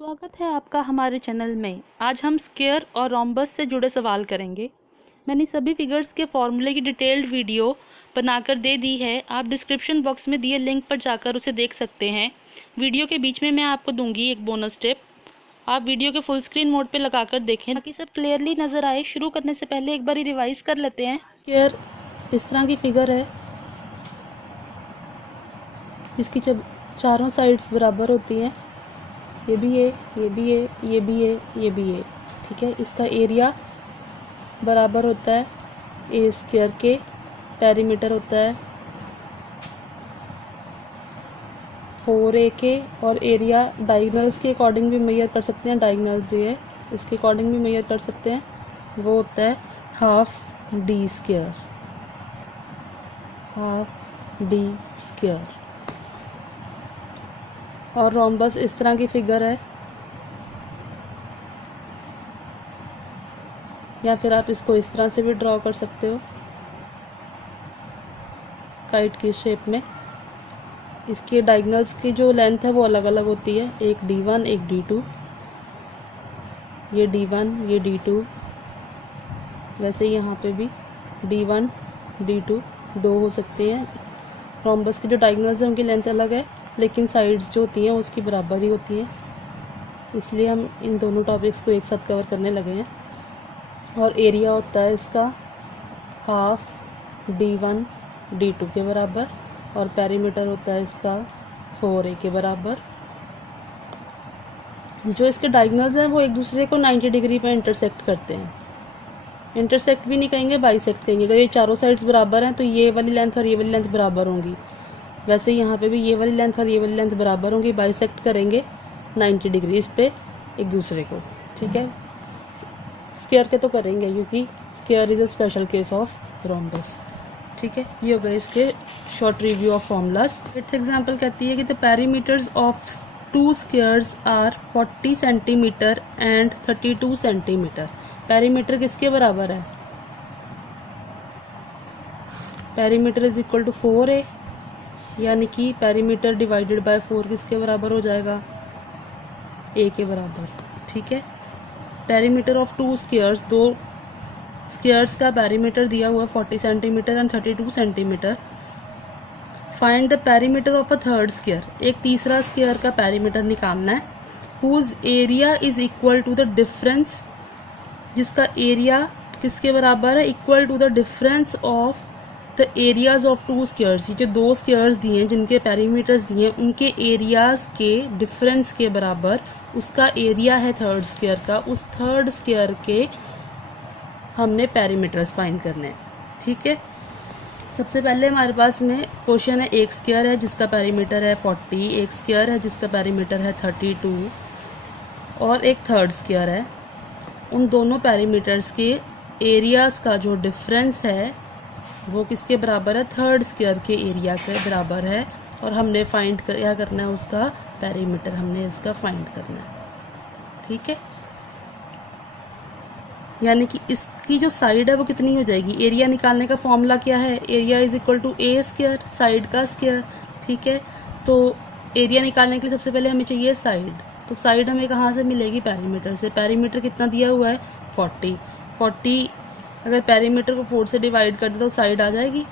स्वागत है आपका हमारे चैनल में। आज हम स्क्वायर और रोम्बस से जुड़े सवाल करेंगे। मैंने सभी फिगर्स के फॉर्मूले की डिटेल्ड वीडियो बनाकर दे दी है। आप डिस्क्रिप्शन बॉक्स में दिए लिंक पर जाकर उसे देख सकते हैं। वीडियो के बीच में मैं आपको दूंगी एक बोनस टिप। आप वीडियो के फुल स्क्रीन मोड पर लगाकर देखें ताकि सब क्लियरली नज़र आए। शुरू करने से पहले एक बार रिवाइज कर लेते हैं। स्क्वायर इस तरह की फिगर है, इसकी जब चारों साइड्स बराबर होती हैं, ये भी है, ये भी है, ये भी है, ये भी है, ठीक है। इसका एरिया बराबर होता है ए स्क्वायर के, पेरीमीटर होता है 4a के, और एरिया डायगोनल्स के अकॉर्डिंग भी मेजर कर सकते हैं। डायगोनल्स ये इसके अकॉर्डिंग भी मेजर कर सकते हैं, वो होता है half D square, half D square. और रोम्बस इस तरह की फिगर है, या फिर आप इसको इस तरह से भी ड्रॉ कर सकते हो, काइट की शेप में। इसके डायगोनल्स की जो लेंथ है वो अलग अलग होती है, एक D1 एक D2, ये D1 ये D2, वैसे यहाँ पे भी D1 D2 दो हो सकते हैं। रोम्बस के जो डायगोनल्स हैं उनकी लेंथ अलग है, लेकिन साइड्स जो होती हैं उसकी बराबर ही होती हैं, इसलिए हम इन दोनों टॉपिक्स को एक साथ कवर करने लगे हैं। और एरिया होता है इसका हाफ D1 D2 के बराबर, और पेरीमीटर होता है इसका 4a के बराबर। जो इसके डायगोनल्स हैं वो एक दूसरे को 90 डिग्री पर इंटरसेक्ट करते हैं। इंटरसेक्ट भी नहीं कहेंगे, बाइसेक्ट कहेंगे। अगर ये चारों साइड्स बराबर हैं तो ये वाली लेंथ और ये वाली लेंथ बराबर होंगी। वैसे यहाँ पे भी ये वाली लेंथ और ये वाली लेंथ बराबर होंगी, बाइसेक्ट करेंगे 90 डिग्रीज पे एक दूसरे को, ठीक है। स्क्वायर के तो करेंगे क्योंकि square is a special case of rhombus, ठीक है। ये हो गए इसके short review of formulas. Its example कहती है कि the perimeters of two squares are 40 centimetre and 32 centimetre. Perimeter किसके बराबर है? Perimeter is equal to 4a, यानी कि पेरीमीटर डिवाइडेड बाय 4 किसके बराबर हो जाएगा? a के बराबर, ठीक है। पेरीमीटर ऑफ टू स्क्वायर्स, दो स्क्वायर्स का पेरीमीटर दिया हुआ है 40 centimetre and 32 centimetre. Find the perimeter of a third square, एक तीसरा स्क्वायर का पेरीमीटर निकालना है। Whose area is equal to the difference, जिसका एरिया किसके बराबर है? Equal to the difference of the areas of two squares. ये जो दो स्क्वायर्स दिए हैं जिनके पेरीमीटर्स दिए हैं उनके एरियाज के डिफरेंस के बराबर उसका एरिया है थर्ड स्क्वायर का। उस थर्ड स्क्वायर के हमने पेरीमीटर्स फाइंड करने हैं, ठीक है। सबसे पहले हमारे पास में क्वेश्चन है, एक स्क्वायर है जिसका पेरीमीटर है 40, एक स्क्वायर है जिसका पेरीमीटर है 32, और एक थर्ड स्क्वायर है। उन दोनों पेरीमीटर्स के एरियाज़ का जो डिफरेंस है वो किसके बराबर है? थर्ड स्क्वायर के एरिया के बराबर है, और हमने फाइंड क्या करना है? उसका पेरीमीटर हमने इसका फाइंड करना है, ठीक है। यानी कि इसकी जो साइड है वो कितनी हो जाएगी? एरिया निकालने का फॉर्मूला क्या है? Area is equal to a square, side का स्क्वायर, ठीक है। तो एरिया निकालने के लिए सबसे पहले हमें चाहिए साइड। तो साइड हमें कहाँ से मिलेगी? पेरीमीटर से। पेरीमीटर कितना दिया हुआ है? 40। अगर पेरीमीटर को 4 से डिवाइड कर दो तो साइड आ जाएगी,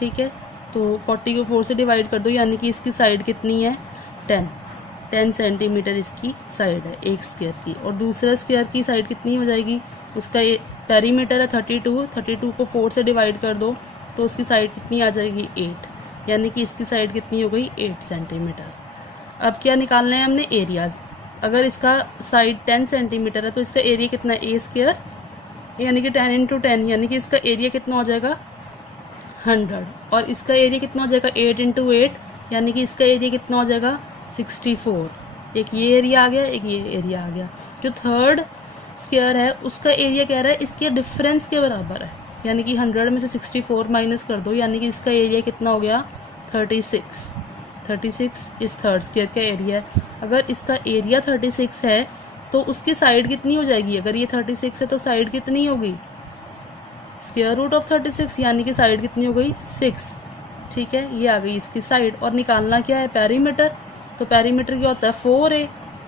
ठीक है। तो 40 को 4 से डिवाइड कर दो, यानी कि इसकी साइड कितनी है? 10 सेंटीमीटर इसकी साइड है एक स्क्वायर की। और दूसरा स्क्वायर की साइड कितनी हो जाएगी? उसका ये पेरीमीटर है 32 को 4 से डिवाइड कर दो तो उसकी साइड कितनी आ जाएगी? 8, यानी कि इसकी साइड कितनी हो गई? 8 सेंटीमीटर। अब क्या निकालना है हमने? एरियाज। अगर इसका साइड 10 सेंटीमीटर है तो इसका एरिया कितना है? ए स्क्वायर, यानी कि 10 × 10, यानी कि इसका एरिया कितना हो जाएगा? 100। और इसका एरिया कितना हो जाएगा? 8 × 8, यानी कि इसका एरिया कितना हो जाएगा? 64। एक ये एरिया आ गया, एक ये एरिया आ गया। जो थर्ड स्क्वायर है उसका एरिया कह रहा है इसके डिफरेंस के बराबर है, यानी कि 100 में से 64 माइनस कर दो, यानी कि इसका एरिया कितना हो गया? 36 इस थर्ड स्क्वायर का एरिया है। अगर इसका एरिया 36 है तो उसकी साइड कितनी हो जाएगी? अगर ये 36 है तो साइड कितनी होगी? स्क्वायर रूट ऑफ 36, यानी कि साइड कितनी हो गई? 6, ठीक है। ये आ गई इसकी साइड। और निकालना क्या है? पेरीमीटर। तो पेरीमीटर क्या होता है? 4a,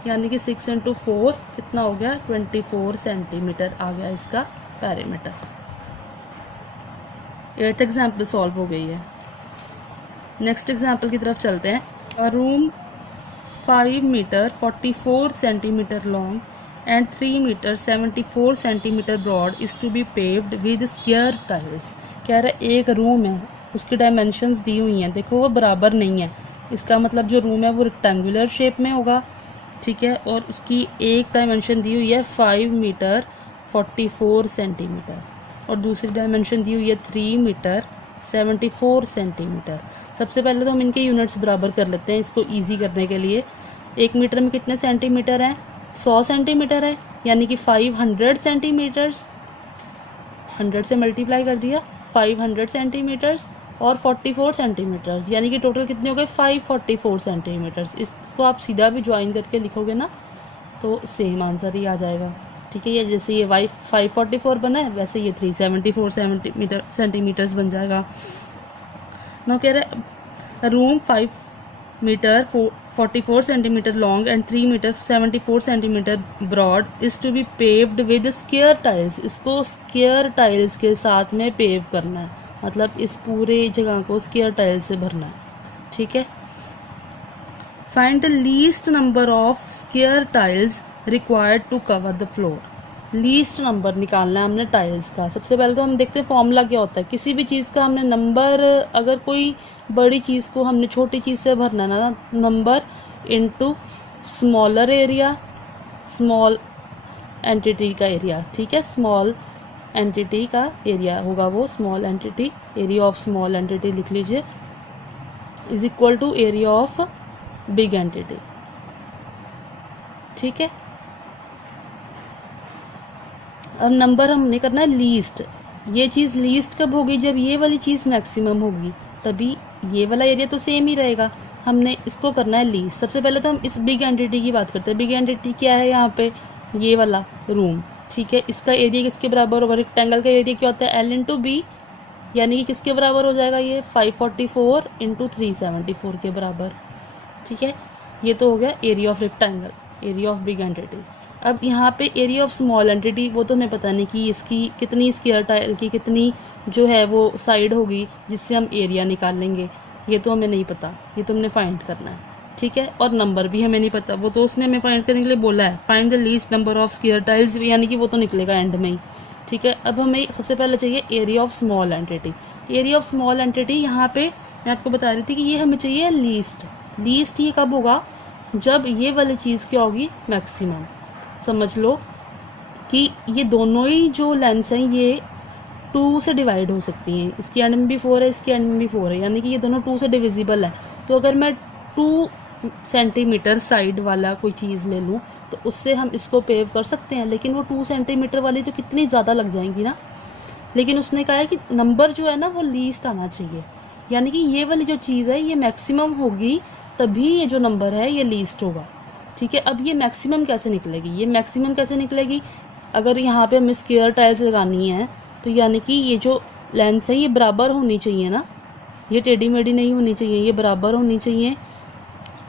यानी कि 6 इंटू 4 कितना हो गया, 24 सेंटीमीटर आ गया इसका पेरीमीटर। 8th एग्जाम्पल सॉल्व हो गई है। नेक्स्ट एग्जाम्पल की तरफ चलते हैं। A room 5 metre 44 centimetre long and 3 metre 74 centimetre broad is to be paved with square tiles. कह रहा है एक रूम है, उसकी डायमेंशंस दी हुई हैं, देखो वो बराबर नहीं है, इसका मतलब जो रूम है वो रेक्टेंगुलर शेप में होगा, ठीक है, और उसकी एक डायमेंशन दी हुई है 5 मीटर 44 सेंटीमीटर और दूसरी डायमेंशन दी हुई है 3 मीटर 74 सेंटीमीटर। सबसे पहले तो हम इनके यूनिट्स बराबर कर लेते हैं इसको ईजी करने के लिए। 1 मीटर में कितने सेंटीमीटर हैं, 100 सेंटीमीटर है, यानी कि 500 सेंटीमीटर्स, 100 से मल्टीप्लाई कर दिया, 500 सेंटीमीटर्स और 44 सेंटीमीटर्स, यानी कि टोटल कितने हो गए 544 सेंटीमीटर्स। इसको आप सीधा भी ज्वाइन करके लिखोगे ना तो सेम आंसर ही आ जाएगा, ठीक है। ये जैसे ये 544 बना है वैसे ये 374 सेंटीमीटर्स बन जाएगा। ना कह रहे room 5 metre 44 centimetre long and 3 metre 74 centimetre broad is to be paved with square tiles. इसको स्क्वायर टाइल्स के साथ में पेव करना है, मतलब इस पूरे जगह को स्क्वायर टाइल्स से भरना है, ठीक है। Find the least number of square tiles required to cover the floor. Least number निकालना है हमने टाइल्स का। सबसे पहले तो हम देखते हैं फॉर्मूला क्या होता है। किसी भी चीज़ का हमने नंबर, अगर कोई बड़ी चीज़ को हमने छोटी चीज़ से भरना है ना, number into smaller area, small entity का एरिया, ठीक है, स्मॉल एंटिटी का एरिया होगा वो, small entity, area of small entity लिख लीजिए, is equal to area of big entity, ठीक है। अब नंबर हमने करना है लीस्ट। ये चीज़ लीस्ट कब होगी, जब ये वाली चीज़ मैक्सिमम होगी, तभी ये वाला एरिया तो सेम ही रहेगा। हमने इसको करना है लीस्ट। सबसे पहले तो हम इस बिग एंटिटी की बात करते हैं। बिग एंटिटी क्या है यहाँ पे, ये वाला रूम, ठीक है। इसका एरिया किसके बराबर होगा, रेक्टेंगल का एरिया क्या होता है L इंटू बी, यानी कि किसके बराबर हो जाएगा ये 544 इंटू 374 के बराबर, ठीक है। ये तो हो गया area of rectangle, area of big entity. अब यहाँ पे एरिया ऑफ स्मॉल एंटिटी, वो तो हमें पता नहीं कि इसकी कितनी स्क्वायर टाइल की कितनी जो है वो साइड होगी जिससे हम एरिया निकाल लेंगे, ये तो हमें नहीं पता, ये तो हमने फाइंड करना है, ठीक है। और नंबर भी हमें नहीं पता, वो तो उसने हमें फाइंड करने के लिए बोला है, find the least number of square tiles, यानी कि वो तो निकलेगा एंड में ही, ठीक है। अब हमें सबसे पहले चाहिए area of small entity. Area of small entity यहाँ पे मैं आपको बता रही थी कि ये हमें चाहिए लीस्ट। लीस्ट ये कब होगा, जब ये वाली चीज़ क्या होगी मैक्सिमम। समझ लो कि ये दोनों ही जो लेंस हैं ये 2 से डिवाइड हो सकती हैं, इसकी एंड में भी 4 है, इसकी एंड में भी 4 है, यानी कि ये दोनों 2 से डिविजिबल है। तो अगर मैं 2 सेंटीमीटर साइड वाला कोई चीज़ ले लूँ तो उससे हम इसको पेव कर सकते हैं, लेकिन वो 2 सेंटीमीटर वाली तो कितनी ज़्यादा लग जाएंगी ना। लेकिन उसने कहा है कि नंबर जो है ना वो लीस्ट आना चाहिए, यानी कि ये वाली जो चीज़ है ये मैक्सिमम होगी तभी ये जो नंबर है ये लीस्ट होगा, ठीक है। अब ये मैक्सिमम कैसे निकलेगी, ये मैक्सिमम कैसे निकलेगी, अगर यहाँ पे हमें स्क्वायर टाइल्स लगानी है तो यानी कि ये जो लेंस है ये बराबर होनी चाहिए ना, ये टेढ़ी मेढ़ी नहीं होनी चाहिए, ये बराबर होनी चाहिए।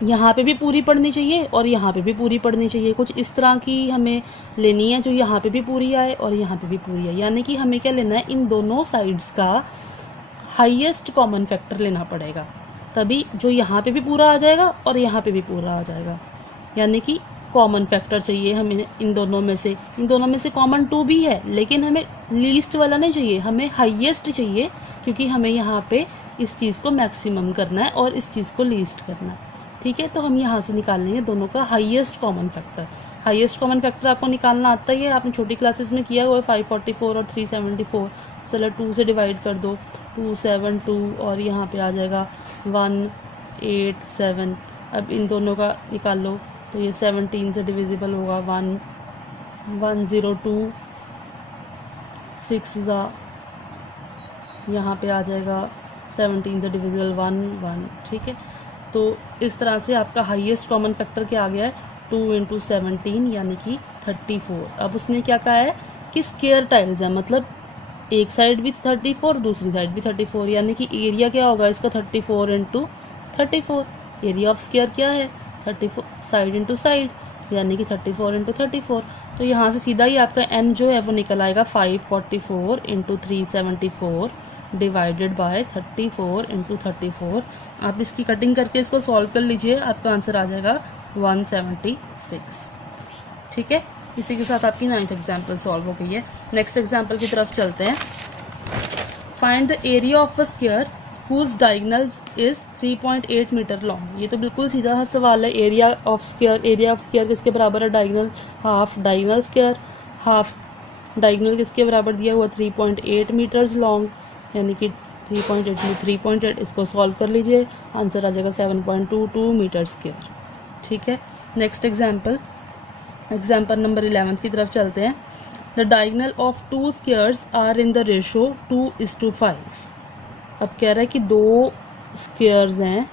यहाँ पे भी पूरी पड़नी चाहिए और यहाँ पे भी पूरी पड़नी चाहिए। कुछ इस तरह की हमें लेनी है जो यहाँ पे भी पूरी आए और यहाँ पे भी पूरी आए, यानी कि हमें क्या लेना है, इन दोनों साइड्स का हाईएस्ट कॉमन फैक्टर लेना पड़ेगा, तभी जो यहाँ पे भी पूरा आ जाएगा और यहाँ पे भी पूरा आ जाएगा। यानी कि कॉमन फैक्टर चाहिए हमें इन दोनों में से। इन दोनों में से कॉमन 2 भी है, लेकिन हमें लीस्ट वाला नहीं चाहिए, हमें हाईएस्ट चाहिए, क्योंकि हमें यहाँ पे इस चीज़ को मैक्सिमम करना है और इस चीज़ को लीस्ट करना है, ठीक है। तो हम यहाँ से निकाल लेंगे दोनों का highest common factor. Highest common factor आपको निकालना आता ही है, आपने छोटी क्लासेस में किया हुआ है। 544 और 374, चलो 2 से डिवाइड कर दो, 272 और यहाँ पे आ जाएगा 187। अब इन दोनों का निकाल लो तो ये 17 से डिविजिबल होगा 102, 6 यहाँ पे आ जाएगा 17 से डिविजिबल 1, ठीक है। तो इस तरह से आपका हाईएस्ट कॉमन फैक्टर क्या आ गया है 2 इंटू 17 यानी कि 34। अब उसने क्या कहा है कि स्क्वायर टाइल्स है, मतलब एक साइड भी 34 दूसरी साइड भी 34, यानी कि एरिया क्या होगा इसका 34 इंटू 34। एरिया ऑफ स्क्वायर क्या है 34 साइड इंटू साइड, यानी कि 34 इंटू 34। तो यहाँ से सीधा ही आपका n जो है वो निकल आएगा 544 इंटू 374 डिवाइडेड बाय 34 इंटू 34। आप इसकी कटिंग करके इसको सॉल्व कर लीजिए, आपका आंसर आ जाएगा 176। ठीक है, इसी के साथ आपकी 9th एग्जाम्पल सॉल्व हो गई है। नेक्स्ट एग्जाम्पल की तरफ चलते हैं। Find the area of a square whose diagonals is 3.8 metre long. ये तो बिल्कुल सीधा सा सवाल है। एरिया ऑफ स्क्वायर किसके बराबर है? Diagonal half diagonal square, half diagonal किसके बराबर दिया हुआ? 3.8 मीटर्स लॉन्ग, यानी कि 3.8 में 3.8, इसको सॉल्व कर लीजिए, आंसर आ जाएगा 7.22 मीटर स्क्वायर। ठीक है, नेक्स्ट एग्जाम्पल नंबर 11 की तरफ चलते हैं। The diagonal of two squares are in the ratio 2:5। अब कह रहा है कि दो स्क्वायर्स हैं,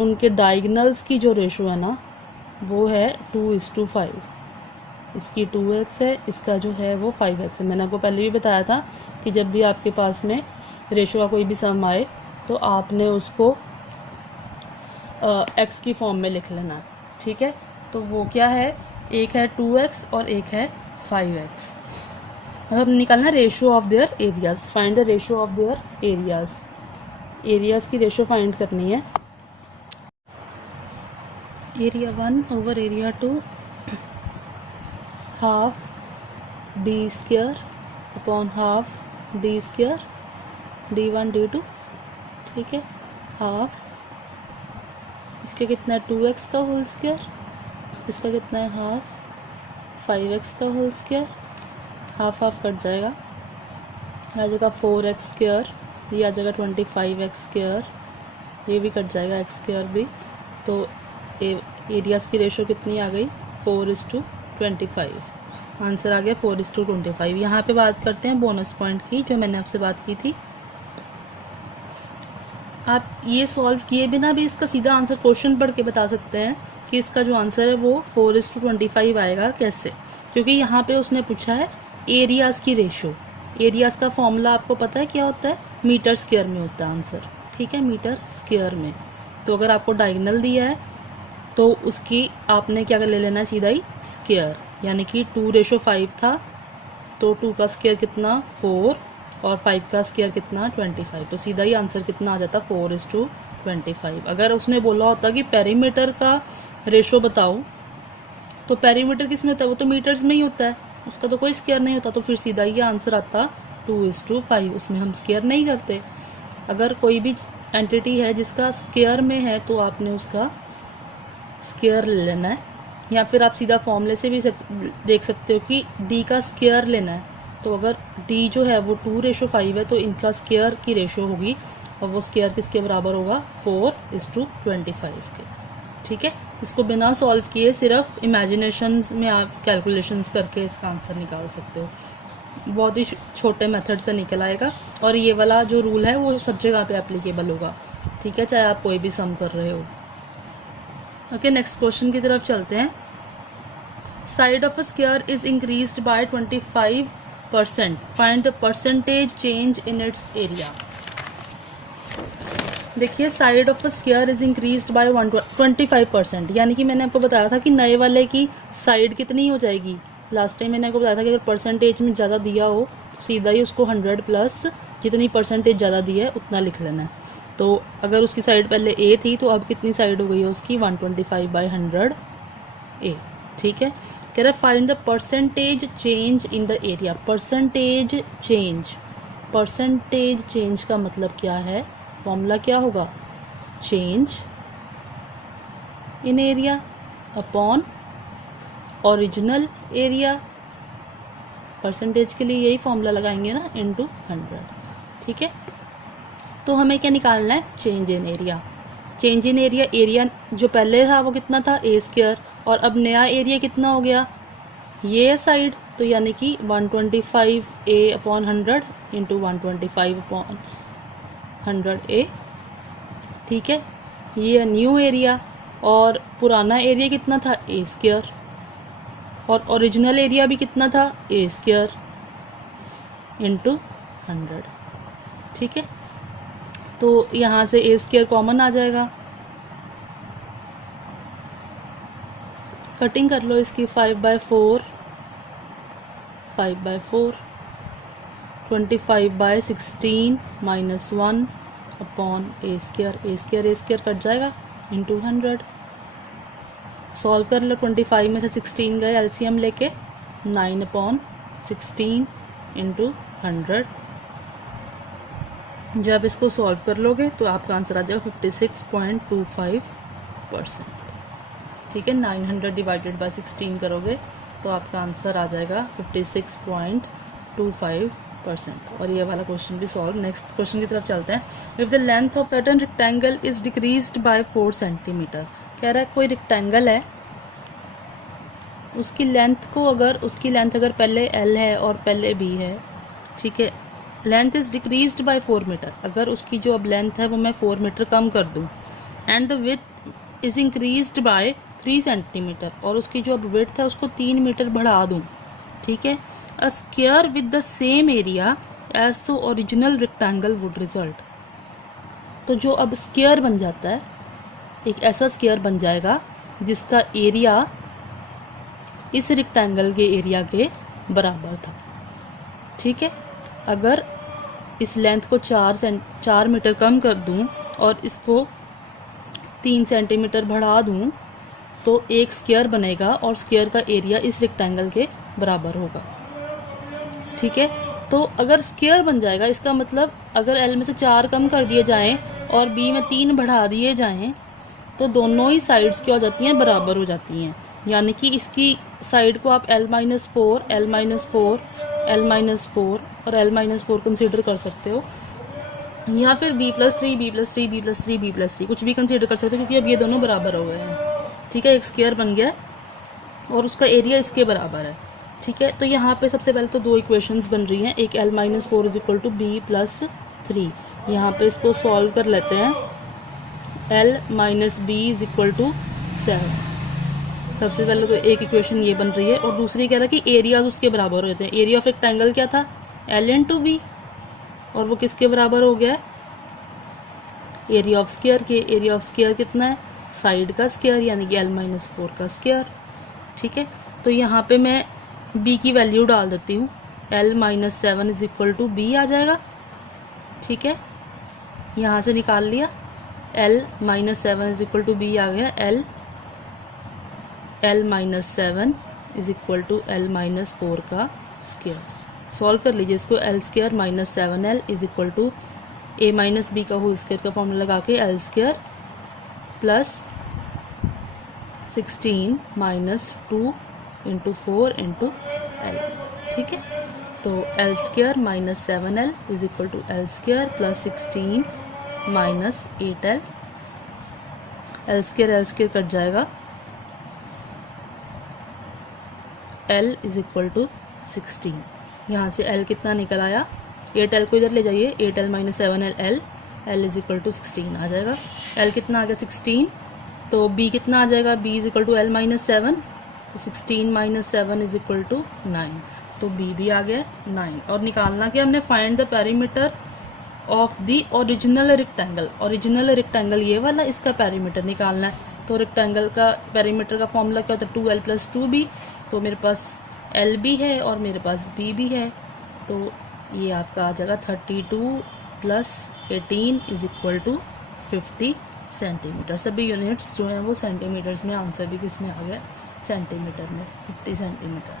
उनके डायगोनल्स की जो रेशो है ना वो है 2:5। इसकी 2x है, इसका जो है वो 5x है। मैंने आपको पहले भी बताया था कि जब भी आपके पास में रेशो का कोई भी सम आए तो आपने उसको x की फॉर्म में लिख लेना। ठीक है, तो वो क्या है? एक है 2x और एक है 5x। अब निकालना ratio of their areas. Find the ratio of their areas की रेशो फाइंड करनी है। Area 1 over area 2 half D square upon half D square d1 d2। ठीक है, हाफ इसका कितना है? 2x का होल स्क्वायर, इसका कितना है? हाफ 5x का whole square, half half cut जाएगा, आ जाएगा 4x स्क्वायर, ये आ जाएगा 25x स्क्वायर, ये भी कट जाएगा x स्क्वायर भी। तो एरियाज़ की रेशो कितनी आ गई? 4:25। आंसर आ गया 4:25। यहाँ पे बात करते हैं बोनस पॉइंट की, जो मैंने आपसे बात की थी। आप ये सॉल्व किए बिना भी इसका सीधा आंसर क्वेश्चन पढ़ के बता सकते हैं कि इसका जो आंसर है वो 4:25 आएगा। कैसे? क्योंकि यहाँ पे उसने पूछा है एरियाज़ की रेशो। एरियाज़ का फॉर्मूला आपको पता है क्या होता है? मीटर स्क्वायर में होता है आंसर। ठीक है, मीटर स्क्वायर में। तो अगर आपको डायगोनल दिया है तो उसकी आपने क्या ले लेना है? सीधा ही स्क्वायर, यानी कि 2:5 था तो 2 का स्क्वायर कितना? 4 और 5 का स्क्वायर कितना? 25। तो सीधा ही आंसर कितना आ जाता? 4:25। अगर उसने बोला होता कि पेरीमीटर का रेशो बताओ, तो पेरीमीटर किस में होता है? वो तो मीटर्स में ही होता है, उसका तो कोई स्क्वायर नहीं होता, तो फिर सीधा ही आंसर आता 2:5। उसमें हम स्क्वायर नहीं करते। अगर कोई भी एंटिटी है जिसका स्क्वायर में है तो आपने उसका स्क्वायर ले लेना है, या फिर आप सीधा फॉर्मूले से भी देख सकते हो कि d का स्क्वायर लेना है। तो अगर d जो है वो 2:5 है तो इनका स्क्वायर की रेशो होगी, और वो स्क्वायर किसके बराबर होगा? 4:25 के। ठीक है, इसको बिना सॉल्व किए सिर्फ इमेजिनेशन में आप कैलकुलेशंस करके इसका आंसर निकाल सकते हो। बहुत ही छोटे मेथड से निकल आएगा, और ये वाला जो रूल है वो सब जगह पे एप्लीकेबल होगा। ठीक है, चाहे आप कोई भी सम कर रहे हो। ओके, नेक्स्ट क्वेश्चन की तरफ चलते हैं। Side of a square is increased by 25%। Find the percentage change in its area. देखिए, side of a square is increased by 25%, यानी कि मैंने आपको बताया था कि नए वाले की साइड कितनी हो जाएगी। लास्ट टाइम मैंने आपको बताया था कि अगर परसेंटेज में ज़्यादा दिया हो तो सीधा ही उसको 100 प्लस जितनी परसेंटेज ज़्यादा दी है उतना लिख लेना है। तो अगर उसकी साइड पहले ए थी तो अब कितनी साइड हो गई है उसकी? 125/100 ए। ठीक है, कह रहा है find the percentage change in the area. Percentage change का मतलब क्या है? फॉर्मूला क्या होगा? Change in area upon original area. Percentage के लिए यही फॉर्मूला लगाएंगे ना, इनटू 100। ठीक है, तो हमें क्या निकालना है? Change in area. Change in area जो पहले था वो कितना था? ए स्क्वायर, और अब नया एरिया कितना हो गया? ये साइड, तो यानी कि 125A/100 इंटू 125/100A। ठीक है, ये न्यू एरिया, और पुराना एरिया कितना था? ए स्क्वायर, और ओरिजिनल एरिया भी कितना था? ए स्क्वायर इंटू 100। ठीक है, तो यहाँ से ए स्क्वायर कॉमन आ जाएगा, कटिंग कर लो इसकी 5/4 5/4 25/16 -1 अपॉन ए स्क्वायर कट जाएगा इंटू 100। सॉल्व कर लो, 25 में से 16 गए, एलसीएम लेके 9/16 इंटू 100। जब इसको सॉल्व कर लोगे तो आपका आंसर आ जाएगा 56.25%। ठीक है, 900 डिवाइडेड बाय 16 करोगे तो आपका आंसर आ जाएगा 56.25%। और ये वाला क्वेश्चन भी सॉल्व। नेक्स्ट क्वेश्चन की तरफ चलते हैं। If the length of certain rectangle is decreased by 4 centimetre. कह रहा है कोई रेक्टेंगल है, उसकी लेंथ अगर पहले L है और पहले B है, ठीक है, length is decreased by 4 metre. अगर उसकी जो अब लेंथ है वो मैं 4 मीटर कम कर दूँ, and the width is increased by 3 centimetre, और उसकी जो अब विड्थ है उसको 3 मीटर बढ़ा दूँ, ठीक है, a square with the same area as the original rectangle would result. तो जो अब स्क्वायर बन जाता है, एक ऐसा स्क्वायर बन जाएगा जिसका एरिया इस रेक्टेंगल के एरिया के बराबर था। ठीक है, अगर इस लेंथ को 4 मीटर कम कर दूं और इसको 3 सेंटीमीटर बढ़ा दूं तो एक स्क्वायर बनेगा और स्क्वायर का एरिया इस रेक्टेंगल के बराबर होगा। ठीक है, तो अगर स्क्वायर बन जाएगा, इसका मतलब अगर L में से 4 कम कर दिए जाएं और B में 3 बढ़ा दिए जाएं तो दोनों ही साइड्स क्या हो जाती हैं, बराबर हो जाती हैं। यानी कि इसकी साइड को आप L-4 और L-4 कंसीडर कर सकते हो, या फिर B+3 कुछ भी कंसीडर कर सकते हो, क्योंकि अब ये दोनों बराबर हो गए हैं। ठीक है, एक स्क्वायर बन गया और उसका एरिया इसके बराबर है। ठीक है, तो यहाँ पे सबसे पहले तो 2 इक्वेशंस बन रही हैं, एक L-4 = B+3। यहाँ पे इसको सॉल्व कर लेते हैं। L-B = 7। सबसे पहले तो एक इक्वेशन ये बन रही है और दूसरी कह रहा है कि एरिया उसके बराबर होते हैं। एरिया ऑफ रेक्टेंगल क्या था, L/B, और वो किसके बराबर हो गया है, एरिया ऑफ स्क्वायर के। एरिया ऑफ स्क्वायर कितना है, साइड का स्क्वायर, यानी कि L-4 का स्क्वायर। ठीक है, तो यहाँ पे मैं B की वैल्यू डाल देती हूँ। L-7 = B आ जाएगा। ठीक है, यहाँ से निकाल लिया, L-7 = B आ गया। L-7 = L-4 का स्क्वायर। सॉल्व कर लीजिए इसको। L² - 7L = A - B का होल स्क्वायर का फॉर्मूला लगा के L² + 16 - 2 × 4 × L। ठीक है, तो L² - 7L = L² + 16 - 8L। L² cut जाएगा, L = 16। यहाँ से L कितना निकल आया, 8L को इधर ले जाइए, 8L - 7L L = 16 आ जाएगा। L कितना आ गया, 16। तो B कितना आ जाएगा, B = L - 7, तो 16 - 7 = 9। तो B भी आ गया 9। और निकालना क्या हमने, find the perimeter of the original rectangle. Original rectangle ये वाला, इसका पेरीमीटर निकालना है। तो रेक्टेंगल का पेरीमीटर का फॉर्मूला क्या होता है, 2L + 2B। तो मेरे पास L भी है और मेरे पास B भी है, तो ये आपका आ जाएगा 32 + 18 = 50 सेंटीमीटर। सभी यूनिट्स जो हैं वो सेंटीमीटर्स में, आंसर भी किस में आ गया, सेंटीमीटर में, 50 centimetre.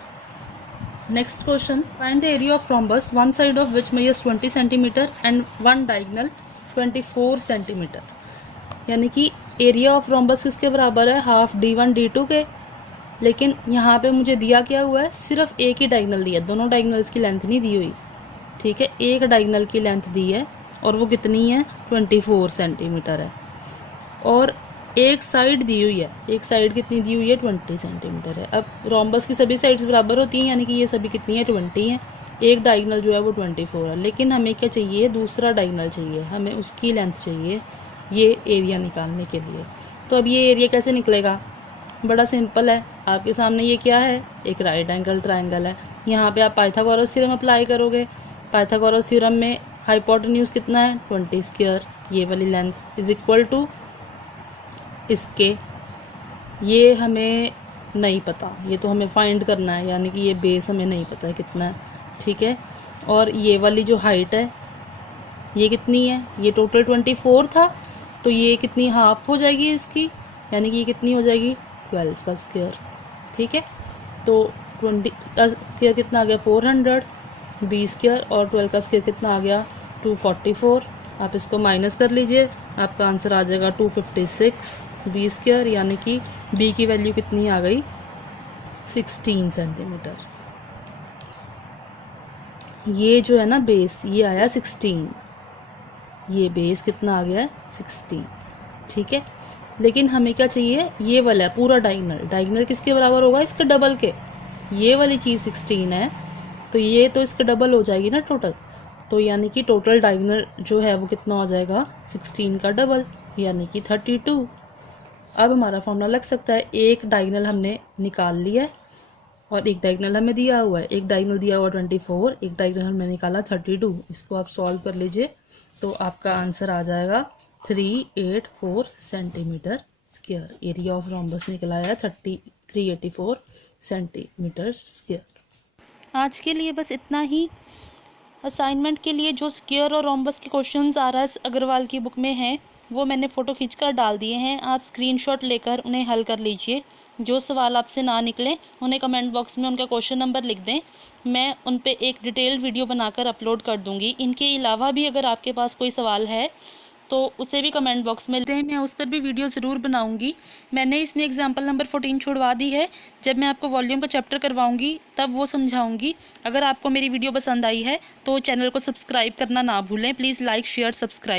Next question, find the area of rhombus, one side of which measures 20 centimetre and one diagonal 24 centimetre. यानी कि एरिया ऑफ रोम्बस किसके बराबर है, हाफ D1 D2 के। लेकिन यहाँ पे मुझे दिया क्या हुआ है, सिर्फ एक ही डायगोनल दिया, दोनों डायगोनल्स की लेंथ नहीं दी हुई। ठीक है, एक डायगोनल की लेंथ दी है और वो कितनी है, 24 सेंटीमीटर है। और एक साइड दी हुई है, एक साइड कितनी दी हुई है, 20 सेंटीमीटर है। अब रोम्बस की सभी साइड्स बराबर होती हैं, यानी कि ये सभी कितनी है, 20 हैं। एक डायगोनल जो है वो 24 है, लेकिन हमें क्या चाहिए, दूसरा डायगोनल चाहिए, हमें उसकी लेंथ चाहिए ये एरिया निकालने के लिए। तो अब ये एरिया कैसे निकलेगा, बड़ा सिंपल है। आपके सामने ये क्या है, एक राइट एंगल ट्रायंगल है। यहाँ पे आप पाइथागोरस थ्योरम अप्लाई करोगे। पाइथागोरस थ्योरम में हाइपोटेन्यूज कितना है, 20², ये वाली लेंथ इज इक्वल टू इसके, ये हमें नहीं पता, ये तो हमें फाइंड करना है, यानी कि ये बेस हमें नहीं पता है कितना है, ठीक है। और ये वाली जो हाइट है ये कितनी है, ये टोटल 24 था, तो ये कितनी हाफ हो जाएगी इसकी, यानी कि ये कितनी हो जाएगी 12 का स्क्वायर, ठीक है। तो 20 का स्क्वायर कितना आ गया 400 बी स्क्वायर, और 12 का स्क्वायर कितना आ गया 244। आप इसको माइनस कर लीजिए, आपका आंसर आ जाएगा 256 बी स्क्वायर, यानी कि बी की वैल्यू कितनी आ गई 16 सेंटीमीटर। ये जो है ना बेस, ये आया 16, ये बेस कितना आ गया है 16, ठीक है। लेकिन हमें क्या चाहिए, ये वाला पूरा डायगनल, डायगनल किसके बराबर होगा, इसके डबल के। ये वाली चीज़ 16 है, तो ये तो इसके डबल हो जाएगी ना टोटल, तो यानी कि टोटल डायगनल जो है वो कितना हो जाएगा 16 का डबल, यानी कि 32। अब हमारा फॉर्मूला लग सकता है, एक डायगनल हमने निकाल लिया है और एक डायगनल हमें दिया हुआ है, एक डायगनल दिया हुआ 24, एक डायगनल हमने निकाला 32। इसको आप सॉल्व कर लीजिए, तो आपका आंसर आ जाएगा 384 centimetre square. Area of rhombus निकला है 384 सेंटीमीटर स्क्वायर। आज के लिए बस इतना ही। असाइनमेंट के लिए जो स्क्वायर और रोम्बस के क्वेश्चंस आर एस अग्रवाल की बुक में हैं वो मैंने फ़ोटो खींचकर डाल दिए हैं, आप स्क्रीनशॉट लेकर उन्हें हल कर लीजिए। जो सवाल आपसे ना निकले उन्हें कमेंट बॉक्स में उनका क्वेश्चन नंबर लिख दें, मैं उन पे एक डिटेल्ड वीडियो बनाकर अपलोड कर दूंगी। इनके अलावा भी अगर आपके पास कोई सवाल है तो उसे भी कमेंट बॉक्स में दें, मैं उस पर भी वीडियो ज़रूर बनाऊंगी। मैंने इसमें एग्जाम्पल नंबर 14 छुड़वा दी है, जब मैं आपको वॉल्यूम का चैप्टर करवाऊंगी तब वो समझाऊंगी। अगर आपको मेरी वीडियो पसंद आई है तो चैनल को सब्सक्राइब करना ना भूलें, प्लीज़ लाइक शेयर सब्सक्राइब।